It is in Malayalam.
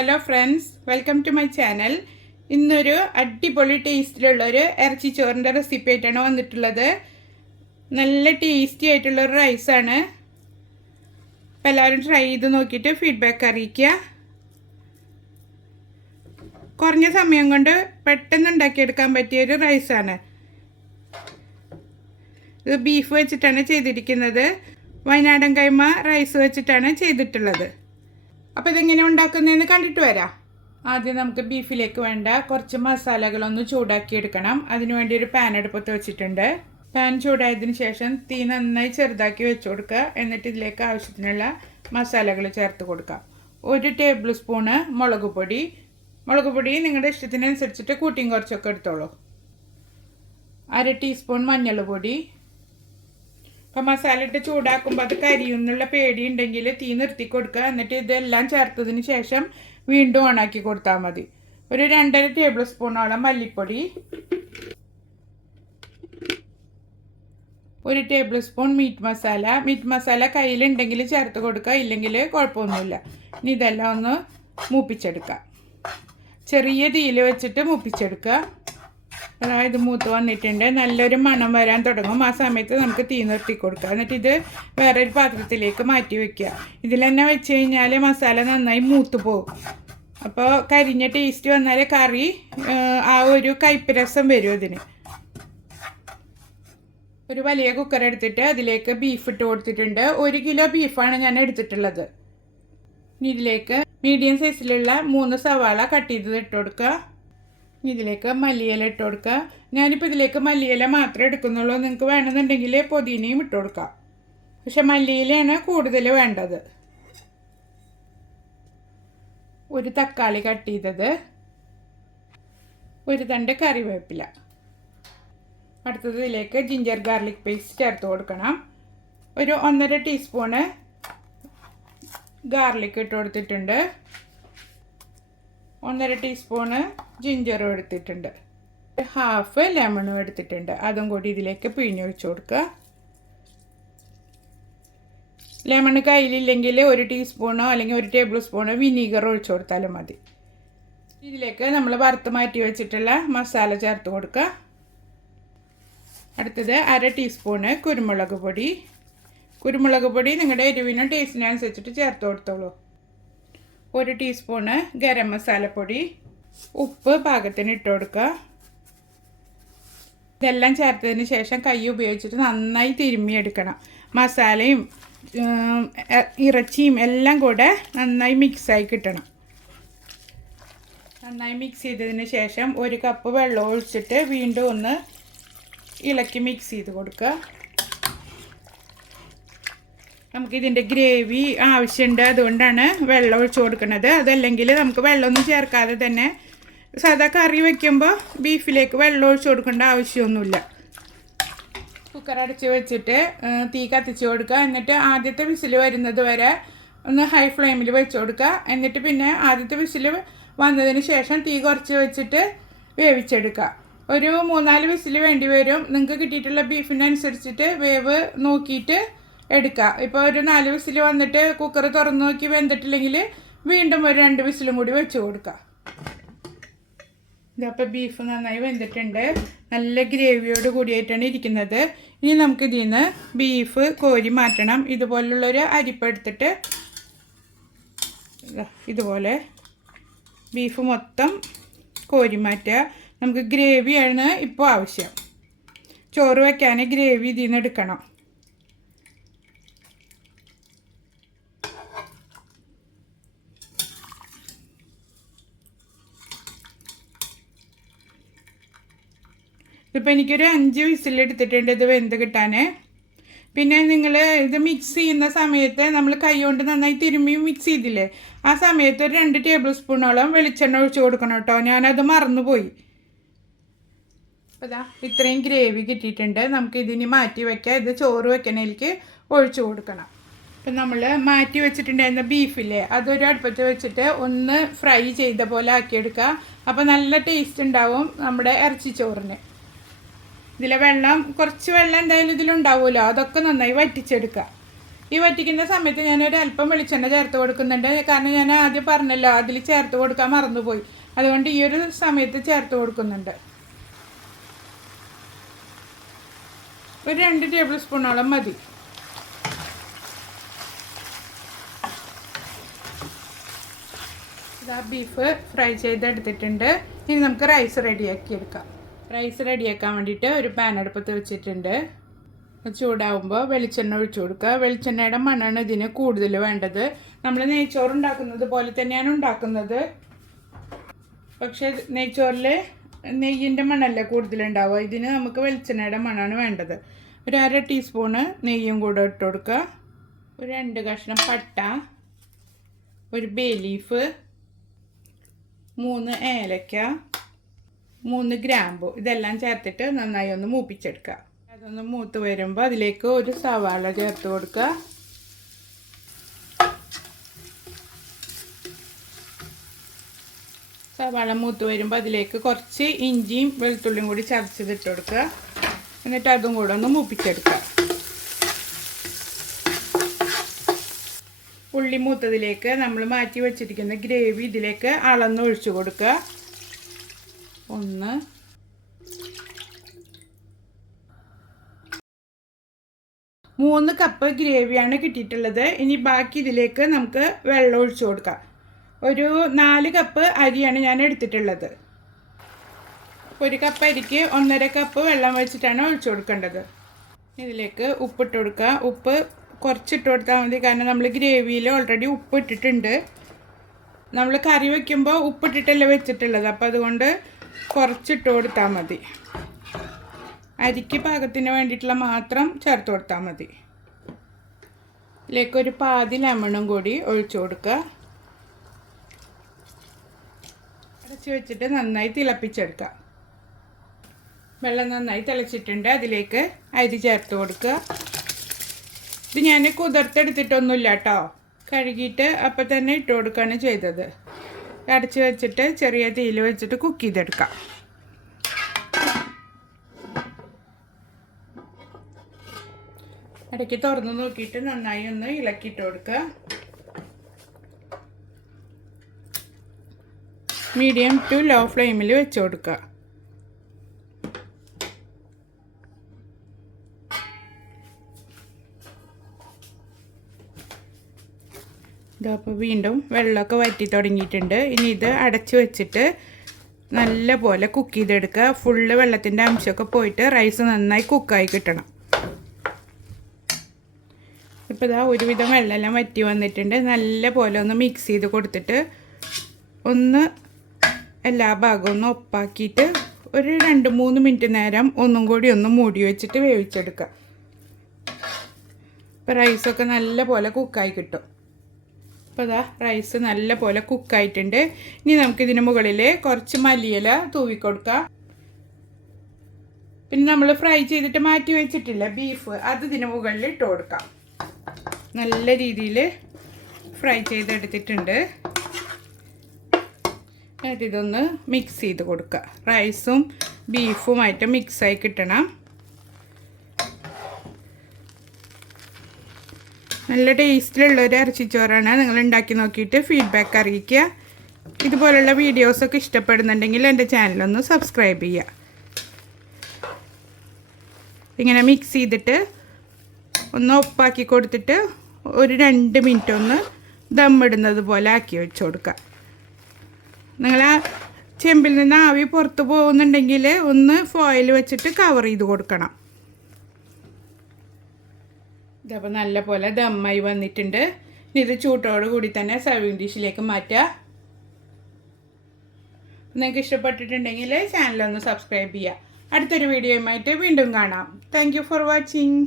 Hello friends welcome to my channel ഇന്നൊരു അടിപൊളി ടേസ്റ്റിലുള്ളൊരു ഇറച്ചി ചോറിന്റെ റെസിപ്പി ആയിട്ടാണ് വന്നിട്ടുള്ളത്. നല്ല ടേസ്റ്റി ആയിട്ടുള്ളൊരു റൈസാണ് അപ്പോൾ എല്ലാവരും ട്രൈ ചെയ്ത് നോക്കിയിട്ട് ഫീഡ്ബാക്ക് അറിയിക്കുക. കുറഞ്ഞ സമയം കൊണ്ട് പെട്ടെന്ന് ഉണ്ടാക്കിയെടുക്കാൻ പറ്റിയൊരു റൈസാണ് ഇത് ബീഫ് വെച്ചിട്ടാണ് ചെയ്തിരിക്കുന്നത്. വയനാടൻ കൈമ റൈസ് വെച്ചിട്ടാണ് ചെയ്തിട്ടുള്ളത്. അപ്പോൾ ഇതെങ്ങനെ ഉണ്ടാക്കുന്നതെന്ന് കണ്ടിട്ട് വരാം. ആദ്യം നമുക്ക് ബീഫിലേക്ക് വേണ്ട കുറച്ച് മസാലകളൊന്ന് ചൂടാക്കി എടുക്കണം. അതിനുവേണ്ടി ഒരു പാൻ അടുപ്പത്ത് വെച്ചിട്ടുണ്ട്. പാൻ ചൂടായതിനു ശേഷം തീ നന്നായി ചെറുതാക്കി വെച്ചു കൊടുക്കുക. എന്നിട്ട് ഇതിലേക്ക് ആവശ്യത്തിനുള്ള മസാലകൾ ചേർത്ത് കൊടുക്കാം ഒരു ടേബിൾ സ്പൂണ് മുളക് പൊടി. മുളക് പൊടി നിങ്ങളുടെ ഇഷ്ടത്തിനനുസരിച്ചിട്ട് കൂട്ടിയും കുറച്ചൊക്കെ എടുത്തോളൂ. അര ടീസ്പൂൺ മഞ്ഞൾ പൊടി അപ്പം മസാല ഇട്ട് ചൂടാക്കുമ്പോൾ അത് കരിയുന്നുള്ള പേടി ഉണ്ടെങ്കിൽ തീ നിർത്തി കൊടുക്കുക. എന്നിട്ട് ഇതെല്ലാം ചേർത്തതിന് ശേഷം വീണ്ടും ഓണാക്കി കൊടുത്താൽ മതി. ഒരു രണ്ടര ടേബിൾ സ്പൂണോളം മല്ലിപ്പൊടി. ഒരു tablespoon meat masala meat masala കയ്യിലുണ്ടെങ്കിൽ ചേർത്ത് കൊടുക്കുക. ഇല്ലെങ്കിൽ കുഴപ്പമൊന്നുമില്ല. ഇനി ഇതെല്ലാം ഒന്ന് മൂപ്പിച്ചെടുക്കുക ചെറിയ തീയിൽ വെച്ചിട്ട് മൂപ്പിച്ചെടുക്കുക. അതായത് മൂത്ത് വന്നിട്ടുണ്ട്. നല്ലൊരു മണം വരാൻ തുടങ്ങും. ആ സമയത്ത് നമുക്ക് തീ നിർത്തി കൊടുക്കുക എന്നിട്ട് ഇത് വേറൊരു പാത്രത്തിലേക്ക് മാറ്റി വെക്കുക. ഇതിൽ തന്നെ വെച്ച് കഴിഞ്ഞാൽ മസാല നന്നായി മൂത്ത് പോകും. അപ്പോൾ കരിഞ്ഞ ടേസ്റ്റ് വന്നാൽ കറി ആ ഒരു കയ്പ്പ് രസം വരും അതിന്. ഒരു വലിയ കുക്കർ എടുത്തിട്ട് അതിലേക്ക് ബീഫ് ഇട്ട് കൊടുത്തിട്ടുണ്ട്. ഒരു കിലോ ബീഫാണ് ഞാൻ എടുത്തിട്ടുള്ളത്. ഇതിലേക്ക് മീഡിയം സൈസിലുള്ള മൂന്ന് സവാള കട്ട് ചെയ്തത് ഇട്ട് കൊടുക്കുക. ഇതിലേക്ക് മല്ലിയില ഇട്ട് കൊടുക്കുക. ഞാനിപ്പോൾ ഇതിലേക്ക് മല്ലിയില മാത്രമേ എടുക്കുന്നുള്ളൂ. നിങ്ങൾക്ക് വേണമെന്നുണ്ടെങ്കിൽ പുതിനയും ഇട്ട് കൊടുക്കാം. പക്ഷെ മല്ലിയിലയാണ് കൂടുതൽ വേണ്ടത്. ഒരു തക്കാളി കട്ട് ചെയ്തത്. ഒരു തണ്ട് കറിവേപ്പില. അടുത്തത് ഇതിലേക്ക് ജിഞ്ചർ ഗാർലിക് പേസ്റ്റ് ചേർത്ത് കൊടുക്കണം. ഒരു ഒന്നര ടീസ്പൂണ് ഗാർലിക് ഇട്ട് കൊടുത്തിട്ടുണ്ട്. ഒന്നര ടീസ്പൂണ് ജിഞ്ചറും എടുത്തിട്ടുണ്ട്. ഹാഫ് ലെമണും എടുത്തിട്ടുണ്ട്. അതും കൂടി ഇതിലേക്ക് പിഴിഞ്ഞൊഴിച്ച് കൊടുക്കുക. ലെമൺ കയ്യിലില്ലെങ്കിൽ ഒരു ടീസ്പൂണോ അല്ലെങ്കിൽ ഒരു ടേബിൾ സ്പൂണോ വിനീഗർ ഒഴിച്ചു കൊടുത്താലും മതി. ഇതിലേക്ക് നമ്മൾ വറുത്ത് മാറ്റി വെച്ചിട്ടുള്ള മസാല ചേർത്ത് കൊടുക്കുക. അടുത്തത് അര ടീസ്പൂണ് കുരുമുളക് പൊടി. കുരുമുളക് പൊടി നിങ്ങളുടെ എരിവിനും ടേസ്റ്റിനും അനുസരിച്ചിട്ട് ചേർത്ത് കൊടുത്തോളൂ. ഒരു ടീസ്പൂണ് ഗരം മസാലപ്പൊടി ഉപ്പ് പാകത്തിന് ഇട്ട് കൊടുക്കുക. ഇതെല്ലാം ചേർത്തതിന് ശേഷം കൈ ഉപയോഗിച്ചിട്ട് നന്നായി തിരുമ്മിയെടുക്കണം. മസാലയും ഇറച്ചിയും എല്ലാം കൂടെ നന്നായി മിക്സായി കിട്ടണം. നന്നായി മിക്സ് ചെയ്തതിന് ശേഷം ഒരു കപ്പ് വെള്ളം ഒഴിച്ചിട്ട് വീണ്ടും ഒന്ന് ഇളക്കി മിക്സ് ചെയ്ത് കൊടുക്കുക. നമുക്കിതിന്റെ ഗ്രേവി ആവശ്യമുണ്ട്. അതുകൊണ്ടാണ് വെള്ളം ഒഴിച്ച് കൊടുക്കുന്നത്. അതല്ലെങ്കിൽ നമുക്ക് വെള്ളമൊന്നും ചേർക്കാതെ തന്നെ സാധാ കറി വയ്ക്കുമ്പോൾ ബീഫിലേക്ക് വെള്ളം ഒഴിച്ച് കൊടുക്കേണ്ട ആവശ്യമൊന്നുമില്ല. കുക്കർ അടച്ച് വെച്ചിട്ട് തീ കത്തിച്ച് കൊടുക്കുക. എന്നിട്ട് ആദ്യത്തെ വിസിൽ വരുന്നത് വരെ ഒന്ന് ഹൈ ഫ്ലെയിമിൽ വെച്ച് കൊടുക്കുക. എന്നിട്ട് പിന്നെ ആദ്യത്തെ വിസിൽ വന്നതിന് ശേഷം തീ കുറച്ച് വെച്ചിട്ട് വേവിച്ചെടുക്കുക. ഒരു മൂന്നാൽ വിസിൽ വേണ്ടി വരും. നിങ്ങൾക്ക് കിട്ടിയിട്ടുള്ള ബീഫിനനുസരിച്ചിട്ട് വേവ് നോക്കിയിട്ട് എടുക്കുക ഇപ്പോൾ ഒരു നാല് വിസിൽ വന്നിട്ട് കുക്കർ തുറന്നു നോക്കി വെന്തിട്ടില്ലെങ്കിൽ വീണ്ടും ഒരു രണ്ട് വിസിലും കൂടി വെച്ച് കൊടുക്കുക ഇതപ്പോൾ ബീഫ് നന്നായി വെന്തിട്ടുണ്ട്. നല്ല ഗ്രേവിയോട് കൂടിയായിട്ടാണ് ഇരിക്കുന്നത്. ഇനി നമുക്ക് ഇതിൽ നിന്ന് ബീഫ് കോരി മാറ്റണം. ഇതുപോലുള്ളൊരു അരിപ്പ് എടുത്തിട്ട് ഇതുപോലെ ബീഫ് മൊത്തം കോരി മാറ്റുക. നമുക്ക് ഗ്രേവിയാണ് ഇപ്പോൾ ആവശ്യം. ചോറ് വയ്ക്കാൻ ഗ്രേവി ഇതിൽ നിന്ന് എടുക്കണം. ഇതിപ്പോൾ എനിക്കൊരു അഞ്ച് വിസിലെടുത്തിട്ടുണ്ട് ഇത് വെന്ത് കിട്ടാനേ. പിന്നെ നിങ്ങൾ ഇത് മിക്സ് ചെയ്യുന്ന സമയത്ത് നമ്മൾ കൈ കൊണ്ട് നന്നായി തിരുമ്മി മിക്സ് ചെയ്തില്ലേ? ആ സമയത്ത് ഒരു രണ്ട് ടേബിൾ സ്പൂണോളം വെളിച്ചെണ്ണ ഒഴിച്ച് കൊടുക്കണം കേട്ടോ. ഞാനത് മറന്നുപോയി. അപ്പോൾ ഇതാ ഇത്രയും ഗ്രേവി കിട്ടിയിട്ടുണ്ട്. നമുക്ക് ഇതിനി മാറ്റി വയ്ക്കാം ഇത് ചോറ് വെക്കണേലേക്ക് ഒഴിച്ചു കൊടുക്കണം. ഇപ്പം നമ്മൾ മാറ്റി വെച്ചിട്ടുണ്ടായിരുന്ന ബീഫില്ലേ അതൊരു അടുപ്പത്ത് വെച്ചിട്ട് ഒന്ന് ഫ്രൈ ചെയ്ത പോലെ ആക്കിയെടുക്കുക അപ്പോൾ നല്ല ടേസ്റ്റ് ഉണ്ടാവും നമ്മുടെ ഇറച്ചി ചോറിന് ഇതിലെ വെള്ളം കുറച്ച് വെള്ളം എന്തായാലും ഇതിലുണ്ടാവുമല്ലോ. അതൊക്കെ നന്നായി വറ്റിച്ചെടുക്കുക. ഈ വറ്റിക്കുന്ന സമയത്ത് ഞാൻ ഒരു അല്പം വെളിച്ചെണ്ണ ചേർത്ത് കൊടുക്കുന്നുണ്ട്. കാരണം ഞാൻ ആദ്യം പറഞ്ഞല്ലോ അതിൽ ചേർത്ത് കൊടുക്കാൻ മറന്നുപോയി. അതുകൊണ്ട് ഈ ഒരു സമയത്ത് ചേർത്ത് കൊടുക്കുന്നുണ്ട്. ഒരു രണ്ട് ടേബിൾ സ്പൂണോളം മതി. ഇതാ ബീഫ് ഫ്രൈ ചെയ്തെടുത്തിട്ടുണ്ട്. ഇനി നമുക്ക് റൈസ് റെഡിയാക്കി എടുക്കാം. റൈസ് റെഡിയാക്കാൻ വേണ്ടിയിട്ട് ഒരു പാൻ അടുപ്പത്ത് വെച്ചിട്ടുണ്ട്. ചൂടാവുമ്പോൾ വെളിച്ചെണ്ണ ഒഴിച്ചു കൊടുക്കുക. വെളിച്ചെണ്ണയുടെ മണ്ണാണ് ഇതിന് കൂടുതൽ വേണ്ടത്. നമ്മൾ നെയ്ച്ചോറ് ഉണ്ടാക്കുന്നത് പോലെ തന്നെയാണ് ഉണ്ടാക്കുന്നത്. പക്ഷേ നെയ്ച്ചോറിൽ നെയ്യിന്റെ മണ്ണല്ല കൂടുതലുണ്ടാവുക ഇതിന് നമുക്ക് വെളിച്ചെണ്ണയുടെ മണ്ണാണ് വേണ്ടത്. ഒരു അര ടീസ്പൂണ് നെയ്യും കൂടെ ഇട്ട് കൊടുക്കുക. ഒരു രണ്ട് കഷ്ണം പട്ട. ഒരു ബേ ലീഫ്. മൂന്ന് ഏലക്ക. മൂന്ന് ഗ്രാമ്പു. ഇതെല്ലാം ചേർത്തിട്ട് നന്നായി ഒന്ന് മൂപ്പിച്ചെടുക്കുക. അതൊന്ന് മൂത്ത് വരുമ്പോൾ അതിലേക്ക് ഒരു സവാള ചേർത്ത് കൊടുക്കുക. സവാള മൂത്ത് വരുമ്പോൾ അതിലേക്ക് കുറച്ച് ഇഞ്ചിയും വെളുത്തുള്ളിയും കൂടി ചതച്ചതിട്ട് കൊടുക്കുക. എന്നിട്ട് അതും കൂടെ ഒന്ന് മൂപ്പിച്ചെടുക്കുക. ഉള്ളി മൂത്തതിലേക്ക് നമ്മൾ മാറ്റി വെച്ചിരിക്കുന്ന ഗ്രേവി ഇതിലേക്ക് അളന്ന് ഒഴിച്ചു കൊടുക്കുക. ഒന്ന്. മൂന്ന് കപ്പ് ഗ്രേവിയാണ് കിട്ടിയിട്ടുള്ളത്. ഇനി ബാക്കി ഇതിലേക്ക് നമുക്ക് വെള്ളം ഒഴിച്ചു കൊടുക്കാം. ഒരു നാല് കപ്പ് അരിയാണ് ഞാൻ എടുത്തിട്ടുള്ളത്. ഒരു കപ്പ് അരിക്ക് ഒന്നര കപ്പ് വെള്ളം വെച്ചിട്ടാണ് ഒഴിച്ചു കൊടുക്കേണ്ടത്. ഇതിലേക്ക് ഉപ്പിട്ട് കൊടുക്കുക. ഉപ്പ് കുറച്ചിട്ട് കൊടുത്താൽ മതി. കാരണം നമ്മൾ ഗ്രേവിയിൽ ഓൾറെഡി ഉപ്പ് ഇട്ടിട്ടുണ്ട്. നമ്മൾ കറി വയ്ക്കുമ്പോൾ ഉപ്പിട്ടിട്ടല്ലേ വെച്ചിട്ടുള്ളത്. അപ്പോൾ അതുകൊണ്ട് കുറച്ചിട്ട് കൊടുത്താൽ മതി. അരിക്ക് പാകത്തിന് വേണ്ടിയിട്ടുള്ള മാത്രം ചേർത്ത് കൊടുത്താൽ മതി. ഇതിലേക്ക് ഒരു പാതി ലെമണും കൂടി ഒഴിച്ചു കൊടുക്കുക. അടച്ച് വെച്ചിട്ട് നന്നായി തിളപ്പിച്ചെടുക്കുക. വെള്ളം നന്നായി തിളച്ചിട്ടുണ്ട്. അതിലേക്ക് അരി ചേർത്ത് കൊടുക്കുക. ഇത് ഞാൻ കുതിർത്തെടുത്തിട്ടൊന്നുമില്ല കേട്ടോ. കഴുകിയിട്ട് അപ്പം തന്നെ ഇട്ട് കൊടുക്കുകയാണ് ചെയ്തത്. അടച്ച് വെച്ചിട്ട് ചെറിയ തീയിൽ വെച്ചിട്ട് കുക്ക് ചെയ്തെടുക്കാം. ഇടയ്ക്ക് തുറന്ന് നോക്കിയിട്ട് നന്നായി ഒന്ന് ഇളക്കിയിട്ട് കൊടുക്കുക. മീഡിയം ടു ലോ ഫ്ലെയിമിൽ വെച്ച് കൊടുക്കുക. ഇതപ്പോൾ വീണ്ടും വെള്ളമൊക്കെ വറ്റി തുടങ്ങിയിട്ടുണ്ട്. ഇനി ഇത് അടച്ചു വെച്ചിട്ട് നല്ല പോലെ കുക്ക് ചെയ്തെടുക്കുക. ഫുള്ള് വെള്ളത്തിന്റെ അംശമൊക്കെ പോയിട്ട് റൈസ് നന്നായി കുക്കായി കിട്ടണം. ഇപ്പോൾ ഇതാ ഒരുവിധം വെള്ളമെല്ലാം വറ്റി വന്നിട്ടുണ്ട്. നല്ല പോലെ ഒന്ന് മിക്സ് ചെയ്ത് കൊടുത്തിട്ട് ഒന്ന് എല്ലാ ഭാഗവും ഒന്ന് ഒപ്പാക്കിയിട്ട് ഒരു രണ്ട് മൂന്ന് മിനിറ്റ് നേരം ഒന്നും കൂടി ഒന്ന് മൂടി വെച്ചിട്ട് വേവിച്ചെടുക്കുക. ഇപ്പോൾ റൈസൊക്കെ നല്ല പോലെ കുക്കായി കിട്ടും. അപ്പോൾ ഇതാ റൈസ് നല്ല പോലെ കുക്കായിട്ടുണ്ട് ഇനി നമുക്ക് ഇതിന് മുകളിൽ കുറച്ച് മല്ലിയില തൂവിക്കൊടുക്കാം പിന്നെ നമ്മൾ ഫ്രൈ ചെയ്തിട്ട് മാറ്റി വെച്ചിട്ടില്ല ബീഫ് അത് ഇതിന് മുകളിൽ ഇട്ട് കൊടുക്കാം. നല്ല രീതിയിൽ ഫ്രൈ ചെയ്തെടുത്തിട്ടുണ്ട്. എന്നിട്ട് ഇതൊന്ന് മിക്സ് ചെയ്ത് കൊടുക്കുക. റൈസും ബീഫുമായിട്ട് മിക്സായി കിട്ടണം. നല്ല ടേസ്റ്റിലുള്ള ഒരു ഇറച്ചിച്ചോറാണ് നിങ്ങൾ ഉണ്ടാക്കി നോക്കിയിട്ട് ഫീഡ്ബാക്ക് അറിയിക്കുക. ഇതുപോലുള്ള വീഡിയോസൊക്കെ ഇഷ്ടപ്പെടുന്നുണ്ടെങ്കിൽ എന്റെ ചാനലൊന്ന് സബ്സ്ക്രൈബ് ചെയ്യുക. ഇങ്ങനെ മിക്സ് ചെയ്തിട്ട് ഒന്ന് ഒപ്പാക്കി കൊടുത്തിട്ട് ഒരു രണ്ട് മിനിറ്റ് ഒന്ന് ദമ്മിടുന്നത് പോലെ ആക്കി വെച്ച് കൊടുക്കുക. നിങ്ങൾ ആ ചെമ്പിൽ നിന്ന് ആവി പുറത്ത് പോകുന്നുണ്ടെങ്കിൽ ഒന്ന് ഫോയിൽ വെച്ചിട്ട് കവർ ചെയ്ത് കൊടുക്കണം. ഇതപ്പോൾ നല്ല പോലെ ദമ്മായി വന്നിട്ടുണ്ട്. ഇനി ഇത് ചൂട്ടോട് കൂടി തന്നെ സർവിങ് ഡിഷിലേക്ക് മാറ്റുക നിങ്ങൾക്ക് ഇഷ്ടപ്പെട്ടിട്ടുണ്ടെങ്കിൽ ചാനലൊന്ന് സബ്സ്ക്രൈബ് ചെയ്യുക അടുത്തൊരു വീഡിയോയുമായിട്ട് വീണ്ടും കാണാം. Thank for watching